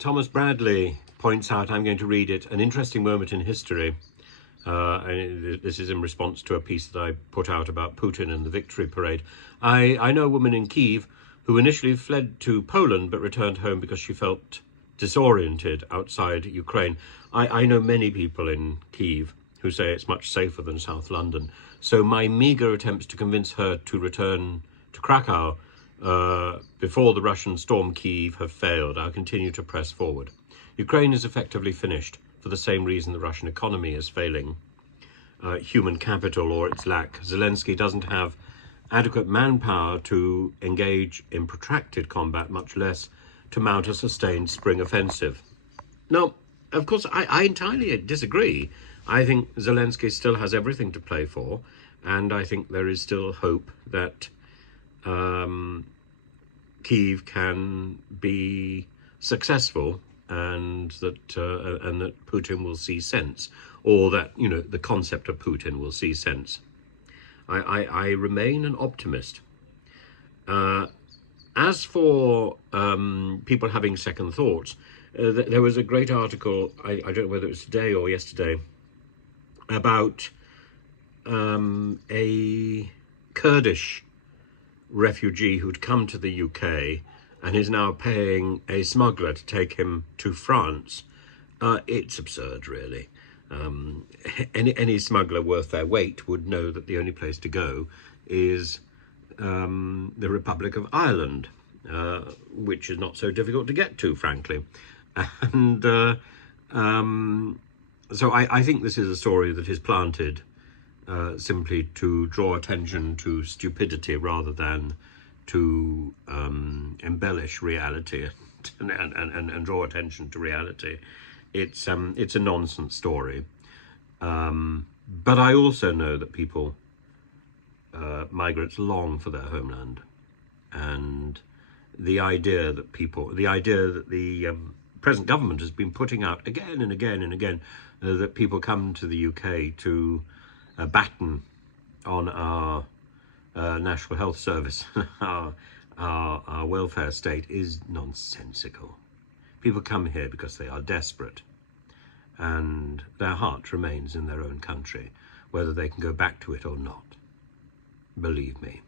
Thomas Bradley points out, I'm going to read it, an interesting moment in history. And this is in response to a piece that I put out about Putin and the victory parade. I know a woman in Kyiv who initially fled to Poland but returned home because she felt disoriented outside Ukraine. I know many people in Kyiv who say it's much safer than South London. So my meagre attempts to convince her to return to Krakow before the Russians storm Kyiv have failed. I'll continue to press forward. Ukraine is effectively finished for the same reason the Russian economy is failing. Human capital or its lack. Zelensky doesn't have adequate manpower to engage in protracted combat, much less to mount a sustained spring offensive. Now, of course, I entirely disagree. I think Zelensky still has everything to play for, and I think there is still hope that Kyiv can be successful, and that Putin will see sense, or that the concept of Putin will see sense. I remain an optimist. As for people having second thoughts, there was a great article, I don't know whether it was today or yesterday, about a Kurdish refugee who'd come to the UK and is now paying a smuggler to take him to France. It's absurd, really. Any smuggler worth their weight would know that the only place to go is the Republic of Ireland, which is not so difficult to get to, frankly. And so I think this is a story that is planted simply to draw attention to stupidity rather than to embellish reality and draw attention to reality. It's a nonsense story. But I also know that people, migrants, long for their homeland. And the idea that the present government has been putting out again and again and again that people come to the UK to batten on our National Health Service, our welfare state, is nonsensical. People come here because they are desperate, and their heart remains in their own country, whether they can go back to it or not. Believe me.